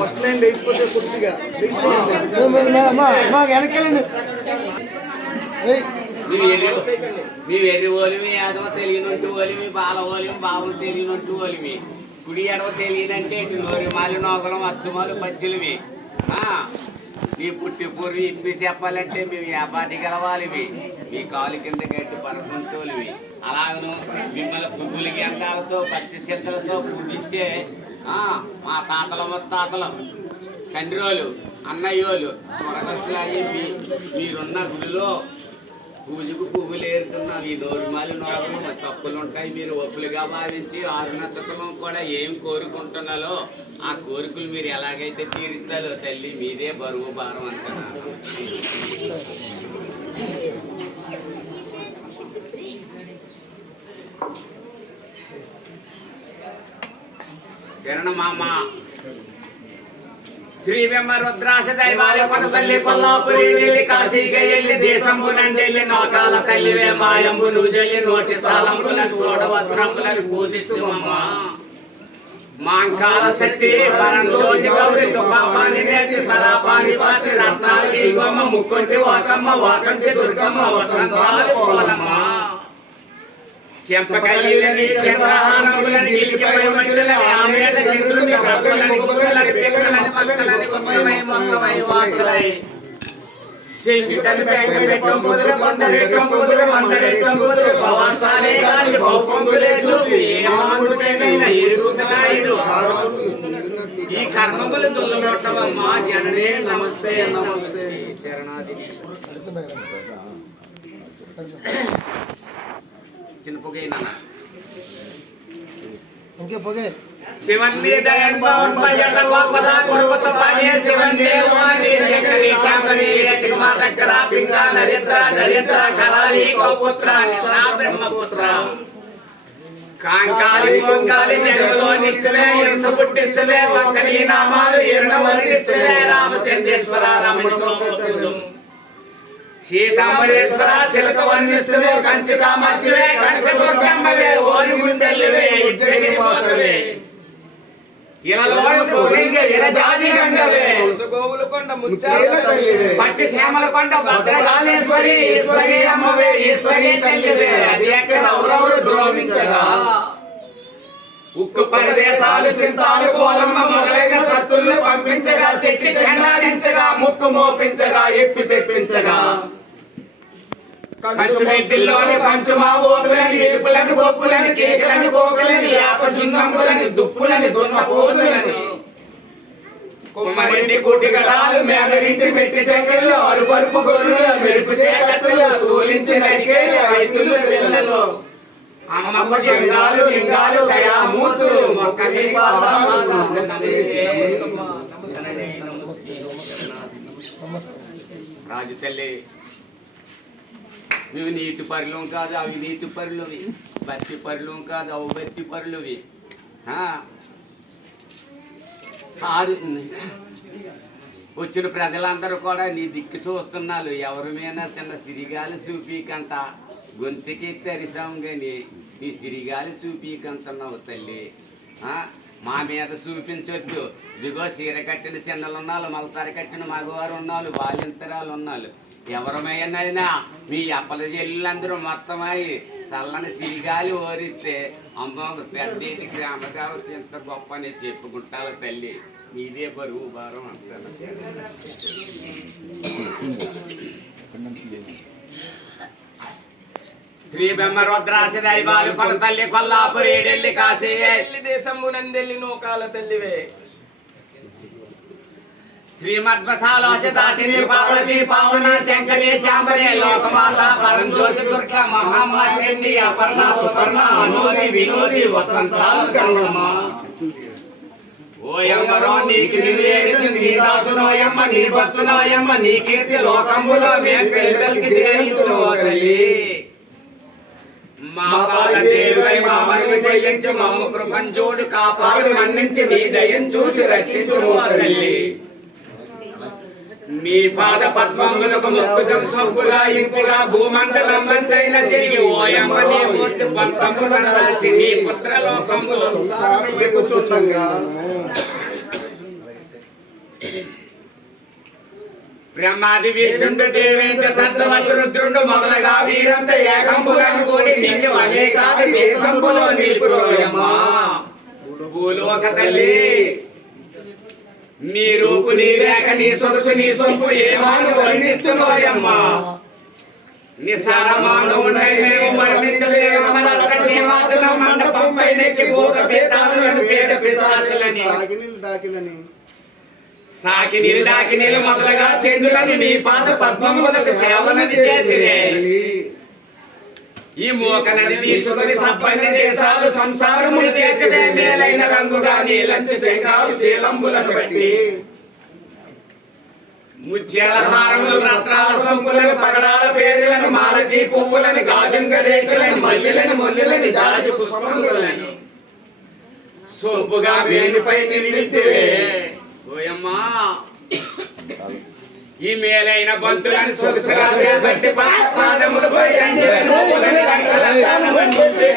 First line లేచిపోతే కొద్దిగా వెనకాలండి. మేము ఎర్రి ఓలిమి యాదవ తెలియనట్టు ఓలిమి బాల ఓలిమి బాబులు తెలియనట్టు ఓలిమి కుడి ఎడవ తెలియనంటే నోరి మాలి నోకలం అత్తుమాలు పచ్చిలమి మీ పుట్టి పూర్వి ఇప్పి చెప్పాలంటే మేము వ్యాపారి గెలవాలివి మీ కాలు కింద గట్టి పరకుంటోలివి అలాగను మిమ్మల్ని పువ్వులు గంటాలతో పచ్చి సిద్ధలతో పూజించే మా తాతల ముత్తాతలం తండ్రోలు అన్నయ్యోలు స్వర్గస్థులయ్యి మీరున్న గుడిలో పూజకు పువ్వులు ఏరుతున్నాం. ఈ నోరుమాలి నోరులు తప్పులు ఉంటాయి. మీరు ఒప్పులుగా భావించి 6 నక్షత్రం కూడా ఏం కోరుకుంటున్నారో ఆ కోరికలు మీరు ఎలాగైతే తీరుస్తారో తల్లి మీదే బరువు భారం అంటున్నారు. మామ శ్రీ బ్రహ్మరుద్రాశ దైవాలయ కొనతల్లి కొల్లాపురి వెళ్ళి కాశీకి వెళ్ళి దేశంబునండెళ్ళి నోకాల తల్లివే మాయంబు నువ్వు జల్లి నోటి స్థలంబులను చూడ వస్త్రంబులను పూజిస్తుమమ్మ మాంకాల శక్తి పరంజ్యోతి గౌరి తుపాపాని నేటి సరాపాని పాతి రత్నాలకి గొమ్మ ముక్కుంటి వాకమ్మ వాకంటి దుర్గమ్మ వసంతాలు పోలమ్మ చెంపకల్లిని చంద్రహారములని గిలికిపై వంటలని ఆమేద చంద్రుని కప్పులని కుక్కలని పిక్కలని పక్కలని కుక్కలమై మొక్కమై వాకులై సింగిటని పేక పెట్టం బుదురు కొండరెట్టం బుదురు మందరెట్టం బుదురు పవాసాలే గాని భౌపంగులే చూపి ఏమానుటైన ఇరుగుతాయిడు ఈ కర్మములు దుల్లగొట్టవమ్మ జననే నమస్తే నమస్తే చరణాది చిన్న పొగే నాన్న ఇంకే పొగే శివన్ని దయన్ భవన్ భయట గోపద కొడుకుత పాయే శివన్ని వాని జగరి శామని ఏటిక మాతకర పింగ నరేంద్ర నరేంద్ర కలాలి గోపుత్ర నిశా బ్రహ్మపుత్ర కాంకాలి కొంగాలి జగలో నిస్తలే ఎంస పుట్టిస్తలే వంకని నామాలు ఎర్ణ వర్ణిస్తలే రామచంద్రేశ్వర రమణతో పోతుదు సీతాంబరేశ్వర చిలక వర్ణిస్తువే కంచి కామాక్షివే కనక దుర్గమ్మవే ఓరి గుండెల్లివే ఇచ్చగిరి పోతవే ఇలలోని పూరింగే ఇరజాజి గంగవే గోవుల కొండ ముత్యాల తల్లివే పట్టి శ్యామల కొండ భద్రకాళేశ్వరి ఈశ్వరి అమ్మవే ఈశ్వరి తల్లివే అది ఎక్క రౌరవుడు ద్రోహించగా ఉక్కు పరదేశాలు సింతాలు పోలమ్మ మొదలైన సత్తుల్ని పంపించగా చెట్టి చెండాడించగా ముక్కు మోపించగా ఎప్పి తెప్పించగా కంచు మెట్టిల్లోని కంచు మా ఓకులని ఏపులని బొప్పులని కేకలని కోకలని వేప జున్నంబులని దుప్పులని దున్న పోదులని కుమ్మరింటి కూటిగడాలు మేదరింటి మెట్టి చెంగళ్ళు అరుపరుపు గొర్రెలు మెరుపు సేకత్తులు తూలించి నరికేలి రైతులు పిల్లలు అమ్మమ్మ లింగాలు లింగాలు దయామూర్తులు మొక్కని రాజు తల్లి మేము నీతి పరులం కాదు అవి నీతి పరులవి బత్తి పరులం కాదు అవి బత్తి పరులవి వచ్చిన ప్రజలందరూ కూడా నీ దిక్కు చూస్తున్నారు ఎవరి మీద చిన్న సిరిగాలి చూపీకంట గొంతుకి తెరిసాం కానీ నీ సిరిగాలి చూపీకంటున్నావు తల్లి మా మీద చూపించొద్దు ఇదిగో చీర కట్టిన చిన్నలు ఉన్నారు మలతార కట్టిన మగవారు ఉన్నారు బాలింతరాలు ఉన్నారు ఎవరమైనా మీ అప్పల చెల్లెళ్ళందరూ మొత్తమై చల్లని సిరిగాలి ఓరిస్తే అమ్మ పెద్ద గ్రామ కావచ్చు ఎంత గొప్ప అని చెప్పుకుంటారు తల్లి మీదే బరువు భారం అంటారు. శ్రీ బ్రహ్మరుద్రాశ దైవాలు కొన తల్లి కొల్లాపురి ఢిల్లీ కాశీ ఎల్లి దేశంబునందెల్లి నోకాల తల్లివే శ్రీమద్వసాలోచదాసిని పార్వతీ పావన శంకరి శాంబరి లోకమాత పరంజ్యోతి దుర్గ మహామారి అపర్ణ సుపర్ణ అనోది వినోది వసంతాలు గంగమ్మ ఓయమ్మరో నీకు నివేదిత నీ దాసునోయమ్మ నీ భక్తునోయమ్మ నీ కీర్తి లోకంబులో మేం పెళ్ళికి చేయుదును ఓ తల్లి మా పాలదేవై మా మనవి చెల్లించు మమ్ము కృపంజోడు కాపాడు మన్నించి నీ దయం చూసి రక్షించు ఓ తల్లి మీ పాద పద్మములకు ముక్తులకు సొప్పుగా ఇంపుగా భూమండలం మంతైన తిరిగి ఓయమ్మ నీ మూర్తి పంతమున దాల్చి నీ పుత్రలోకంబు సంసారం ఎక్కుచుండగా బ్రహ్మాది విష్ణుడు దేవేంద్ర తత్వవత్ రుద్రుడు మొదలగా వీరంత ఏకంబులను కూడి నిన్ను అనేకాది దేశంబులో నిలుపురోయమ్మ భూలోక తల్లి నీ రూపు నీ రేఖ నీ సొగసు నీ సొంపు ఏమాను వర్ణిస్తున్నోయమ్మ నిసారమానవునై మేము వర్ణించలేము మన రహస్యవాదుల మండపం పైనెక్కి భూత భేదాలను పేడ పిశాచులని సాకినీలు డాకినీలు మొదలుగా చెండులని నీ పాద పద్మములకు సేవలని చేతిరే ఈ మోకనని తీసుకొని సబ్బని దేశాలు సంసారము చేతివే మేలైన రంగుగా నీలంచు చెంగాలు చీలంబులను బట్టి ముత్యాల హారములు రత్నాల సొంపులను పగడాల పేరులను మాలతీ పువ్వులను గాజంగ రేకులను మల్లెలను మొల్లెలని జాజి పుష్పములను సొంపుగా వేణిపై నిండితివే ఓయమ్మా ఈ మేలైన బంతులను సొగసుగా చేపట్టి పాదములపై అంజలను పూలని గంగలను వండితే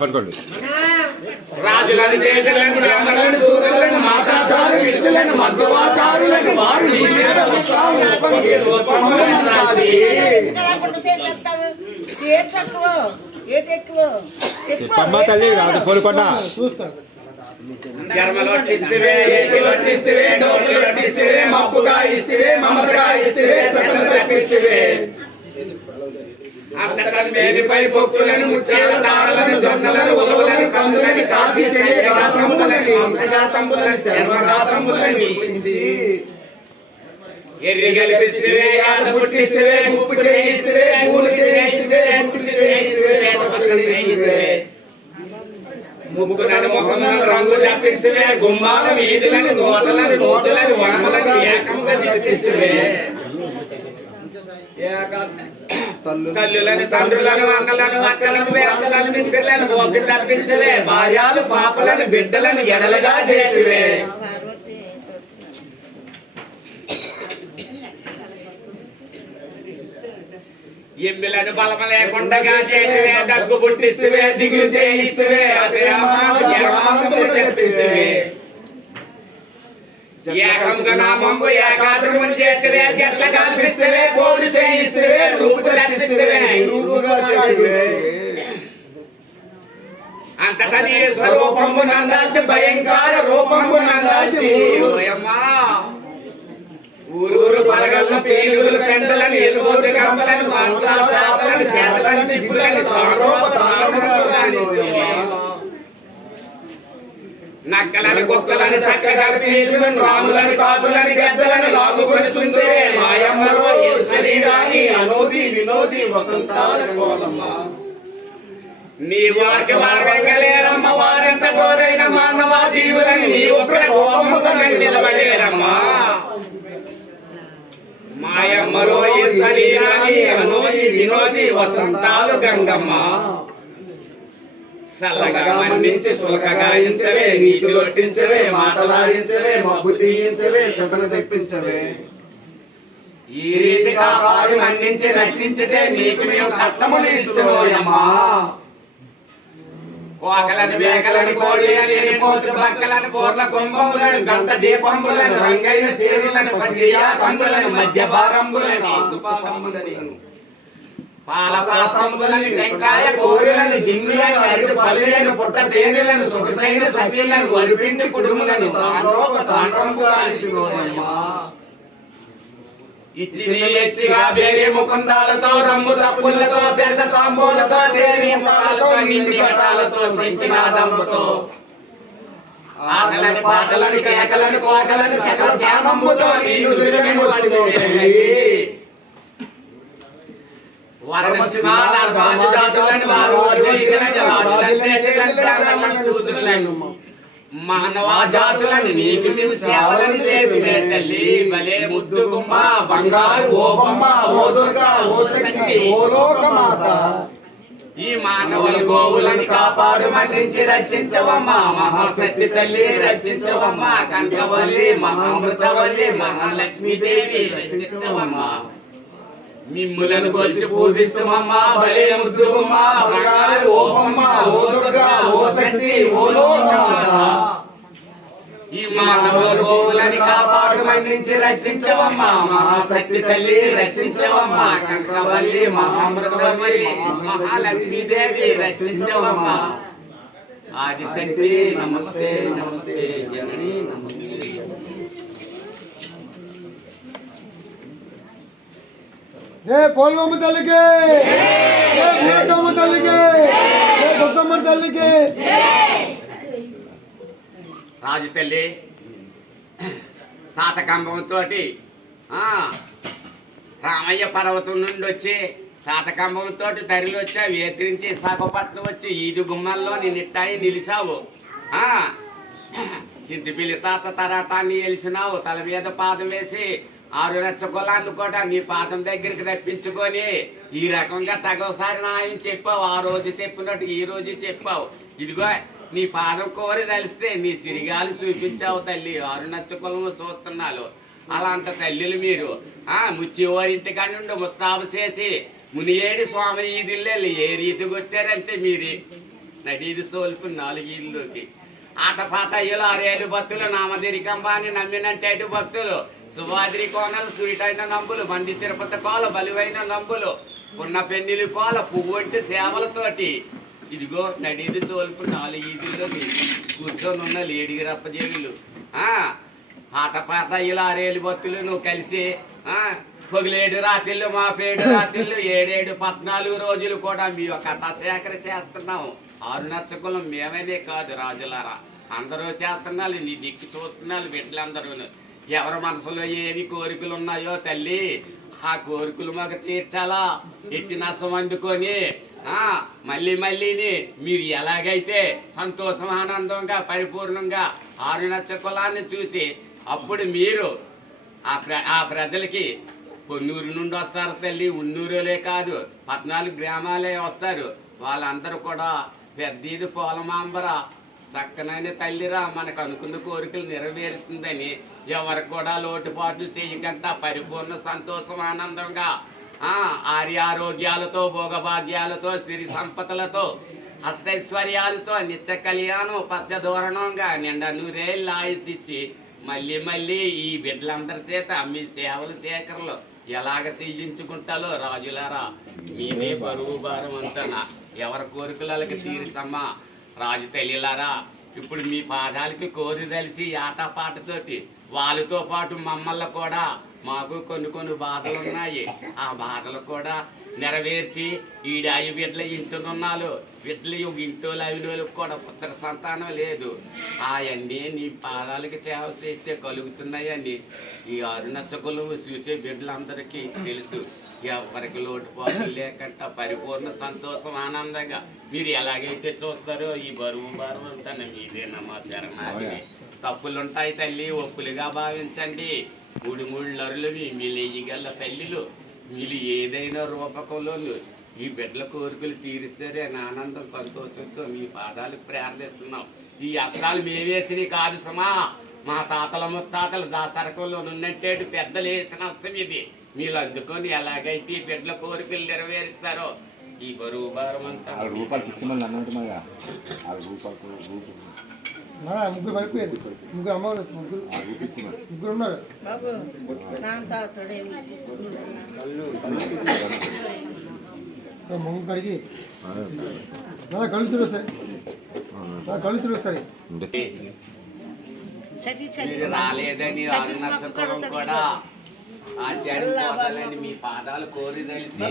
పట్టుకోండి రాజులను దేశలను బ్రాహ్మణులను సూదులను మాతాచారు విష్ణులను మధ్వాచారులను వారు నీ మీద ఉత్సాహం ఉప్పొంగి రూపములందాసి. పమ్మ తల్లి రాదు కోరుకొండ జన్మలొట్టిస్తివే ఏకిలొట్టిస్తివే డోకులొట్టిస్తివే మప్పుగా ఇస్తివే మమతగా ఇస్తివే సతన తప్పిస్తివే అంతటన్ మేనిపై పొక్కులను ముత్యాల దారులను జొన్నలను ఉలవలను కందులని కాశీ శరీరఘాతములని వంశఘాతములని చర్మఘాతములని నిలిపించి ఎర్రి గలిపిస్తివే యాద పుట్టిస్తివే ఉప్పు చేయిస్తివే పూలు చేయిస్తివే పుట్టు చేయిస్తివే సొట్టు చేయిస్తివే ముక్కులను ముఖములను రంగు తప్పిస్తివే గుమ్మాల వీధులను నోటలను నోటులను వనములను ఏకముగా తెప్పిస్తివే తల్లులను తండ్రులను అన్నలను అక్కలను వేసలను నింపిళ్ళను మోకి తప్పించవే భార్యలు పాపలను బిడ్డలను ఎడలుగా చేసివే ఎమ్మిలను బలమ లేకుండా చేసివే దగ్గు పుట్టిస్తువే దిగులు చేయిస్తువే తెప్పిస్తువే ఏకంగా నామంబు ఏకాద్రమును చేతివే జట్ల కల్పిస్తువే పోలు చేయిస్తువే రూపు తప్పిస్తువే అంతటా నీ స్వరూపము నందాల్చి భయంకర రూపము నందాల్చి ఓయమ్మా ఊరూరు పలగల్ల పేలుగులు పెంటలను ఎలుబోతు గంపలను మంటల శాపలను చేతలను తిప్పులను తాండోప నక్కలను కుక్కలను చక్కగా పీల్చుకుని రాములను కాకులను గద్దలను లాగుకొని చుందే మాయమ్మలో శరీరాన్ని అనోది వినోది వసంతాల కోలమ్మ నీ వారికి వారంగలేరమ్మ వారెంత గోరైన మానవ జీవులని నీ ఒక్క కోపముగా నిలవలేరమ్మా మాయమ్మలో ఈ శరీరాన్ని అనోది వినోది వసంతాలు గంగమ్మ సల్లగా మన్నించి సులకగా ఇంచవే నీతిలొట్టించవే మాటలాడించవే మబ్బు తీయించవే సతన తెప్పించవే ఈ రీతి కాపాడి మన్నించి రక్షించితే నీకు మేము కట్నములు ఇస్తున్నామమ్మా కోకలను మేకలను కోడి అని పోతు బక్కలను పోర్ల కుంభములను గంట దీపంబులను రంగైన సీరులను పసియా కందులను మధ్య భారంబులను అందుపారంబులను పాలపాసములని టెంకాయ కోరిలని జిమ్మిలని అరటి పల్లెలను పుట్ట తేనెలను సొగసైన సభ్యులను వరిపిండి కుడుములను ఇచ్చి ఎచ్చిగా బేరే ముకుందాలతో రమ్ము తప్పులతో తెల్ల తాంబూలతో దేవి ముఖాలతో నిండి కటాలతో శంకినాదముతో ఆటలని పాటలని కేకలని కోకలని సకల శానమ్ముతో నీళ్ళు తిరిగని వస్తుంది వరమసిమాల రాజుజాతులని వారు అడిగిన జలాలను మానవ జాతులను నీకు మేము సేవలను లేపినే తల్లి భలే ముద్దు గుమ్మ బంగారు ఓ బొమ్మ ఓ దుర్గా ఓ శక్తి ఓ లోకమాత ఈ మానవుల గోవులను కాపాడు మన్నించి రక్షించవమ్మ మహాశక్తి తల్లి రక్షించవమ్మ కంకవల్లి మహామృతవల్లి మహాలక్ష్మీదేవి రక్షించవమ్మ మిమ్ములను కొలిచి పూజిస్తామమ్మ భలే ముద్దు గుమ్మ బంగారు ఓ బొమ్మ ఓ దుర్గా ఓ శక్తి ఓ లోకమాత ఈ మానవుల గోవులని కాపాడు మన్నించి రక్షించవమ్మ మహాశక్తి తల్లి రక్షించవమ్మ కంకవల్లి మహామృతవల్లి మహాలక్ష్మీదేవి రక్షించవమ్మ ఆదిశక్తి నమస్తే నమస్తే జనని నమస్తే పోలమ్మ తల్లికి భూటమ్మ తల్లికి కొత్తమ్మ తల్లికి రాజు తల్లి తాతకంబంతో రామయ్య పర్వతం నుండి వచ్చి తాతకంబంతో తరిలి వచ్చావు ఎత్తిరించి విశాఖపట్నం వచ్చి ఈదు గుమ్మల్లో నేను ఇట్టాయి నిలిచావు చింతపిల్లి తాత తరాటాన్ని వెలిసినావు తల మీద పాదం వేసి 6 లక్షల కులాన్ని కూడా నీ పాదం దగ్గరికి రప్పించుకొని ఈ రకంగా తగోసారి నాయని చెప్పావు ఆ రోజు చెప్పినట్టు ఈ రోజు చెప్పావు ఇదిగో నీ పాదం కోరి తలిస్తే నీ సిరిగాలు చూపించావు తల్లి 6 లక్షల కులము చూస్తున్నాను అలాంటి తల్లిలు మీరు ముచ్చివారింటికాడి నుండి ముస్తాబు చేసి మునియేడి స్వామి ఈదిల్లెళ్ళి ఏ రీతికి వచ్చారంటే మీరు నడీది సోల్పు 4 ఇల్లుకి ఆటపాట అయ్యలు 6 ఏళ్ళు భక్తులు నామదిరికంబాని నమ్మినంటే భక్తులు సుభాద్రి కోనలు సురిటైన నంబులు మండి తిరుపతి కోల బలివైన నంబులు పున్న పెన్నిలి కోల పువ్వంటి సేవలతోటి ఇదిగో నడీది తోలుపు 4 ఈదుల్లో కూర్చొని ఉన్న లేడిగి రప్పజేవులు ఆటపాట ఇలా 6 ఏళ్ళు భక్తులు నువ్వు కలిసి పొగిలేడు రాత్రిళ్ళు మా పేడు రాత్రిళ్ళు 7 14 రోజులు కూడా మీ యొక్క కథాసేకర చేస్తున్నాం 6 నచ్చకులం మేమేనే కాదు రాజులారా అందరూ చేస్తున్నారు నీ దిక్కు చూస్తున్నారు బిడ్డలందరూ ఎవరి మనసులో ఏవి కోరికలు ఉన్నాయో తల్లి ఆ కోరికలు మాకు తీర్చాలా ఎట్టి నష్టం అందుకొని మళ్ళీని మీరు ఎలాగైతే సంతోషం ఆనందంగా పరిపూర్ణంగా 6 లక్షల కులాన్ని చూసి అప్పుడు మీరు ఆ ప్రజలకి కొన్నూరు నుండి వస్తారు తల్లి ఉన్నూరులే కాదు 14 గ్రామాలే వస్తారు వాళ్ళందరూ కూడా పెద్దది పోలమాంబర చక్కనైన తల్లిరా మనకు అనుకున్న కోరికలు నెరవేరుస్తుందని ఎవరికి కూడా లోటుపాట్లు చేయకుండా పరిపూర్ణ సంతోషం ఆనందంగా ఆరోగ్యాలతో భోగభాగ్యాలతో సిరి సంపదలతో అష్టైశ్వర్యాలతో నిత్య కళ్యాణం పచ్చ దూరణంగా నిండా 100 ఏళ్ళు ఆయుసిచ్చి మళ్ళీ ఈ బిడ్డలందరి చేత మీ సేవలు సేకరణలు ఎలాగ తీయించుకుంటాలో రాజులారా మీదే బరువు భారం అంతనా ఎవరి కోరికలకి తీరుసమ్మా రాజు తల్లిలారా ఇప్పుడు మీ పాదాలకి కోరి తెలిసి ఆటపాటతోటి వాళ్ళతో పాటు మమ్మల్ని కూడా మాకు కొన్ని బాధలు ఉన్నాయి ఆ బాధలు కూడా నెరవేర్చి ఈడాయి బిడ్డలు ఇంటున్నాలు బిడ్డలు ఇంటోలు అవినోళ్ళకి కూడా పుత్ర సంతానం లేదు అవన్నీ నీ పాదాలకి సేవ చేస్తే కలుగుతున్నాయని ఈ 6 నచ్చకులు చూసే బిడ్డలందరికీ తెలుసు ఎవరికి లోటుపాట్లు లేకుండా పరిపూర్ణ సంతోషం ఆనందంగా మీరు ఎలాగైతే చూస్తారో ఈ బరువు భారం అంతా మీదేనమ్మా శరణాది తప్పులుంటాయి తల్లి ఒప్పులుగా భావించండి 3 నరులవి మిలియగల తల్లిలు వీళ్ళు ఏదైనా రూపకంలో ఈ బిడ్డల కోరికలు తీరుస్తారే అని ఆనందం సంతోషంతో మీ పాదాలకు ప్రార్థిస్తున్నాం ఈ అస్త్రాలు మేవేసినవి కాదు సమా మా తాతల ముత్తాతలు దాసరకంలో ఉన్నట్టేటు పెద్దలు వేసిన అస్తం ఇది మీరు అందుకొని ఎలాగైతే బిడ్డల కోరికలు నెరవేరుస్తారో ఈ బరువు భారం అంతా ముగ్గురు అయిపోయారు ముగ్గురు అమ్మవారు ముగ్గురు ఉన్నారు మొహం కడిగి కళ్ళు చూడు సరే కళ్ళు చూడు సరే మీరు రాలేదని నక్షత్రం కూడా ఆచార్యాలని మీ పాదాలు కోరి తెలిసి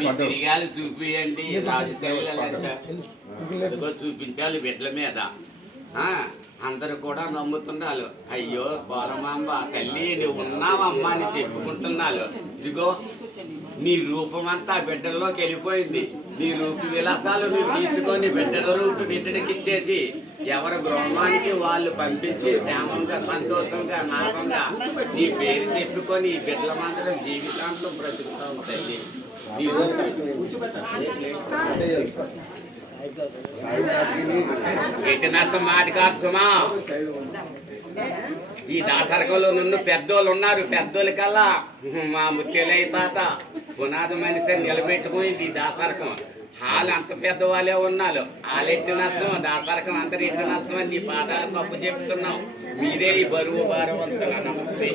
మీ తిరిగాలు చూపియండి రాజు చూపించాలి బిడ్డల మీద అందరూ కూడా నమ్ముతున్నారు. అయ్యో పోలమాంబ తల్లి నువ్వు ఉన్నావమ్మా అని చెప్పుకుంటున్నారు. ఇదిగో నీ రూపం అంతా బిడ్డల్లోకి వెళ్ళిపోయింది. నీ రూప విలాసాలు నువ్వు తీసుకొని బిడ్డల రూపు బిడ్డకి ఇచ్చేసి ఎవరి గృహానికి వాళ్ళు పంపించి క్షేమంగా సంతోషంగా నాకంగా నీ పేరు చెప్పుకొని ఈ బిడ్డల మాత్రం జీవితాంతం బ్రతుకుతాం తల్లి. నీ ఎట్టినంత మాది కాదు సుమా. ఈ దాసరకంలో నుండి పెద్దోళ్ళు ఉన్నారు. పెద్దోళ్ళ కల్లా మా ముత్యాలయ్య తాత పునాది మనిషి నిలబెట్టుకుని ఈ దాసరకం వాళ్ళు అంత పెద్దవాళ్ళే ఉన్నారు. వాళ్ళు ఎట్టి నష్టం దాసరకం అందరు ఎట్టి నష్టం అని నీ పాఠాలు తప్పు చెప్తున్నాం. మీరే ఈ బరువు భారం నమస్తే.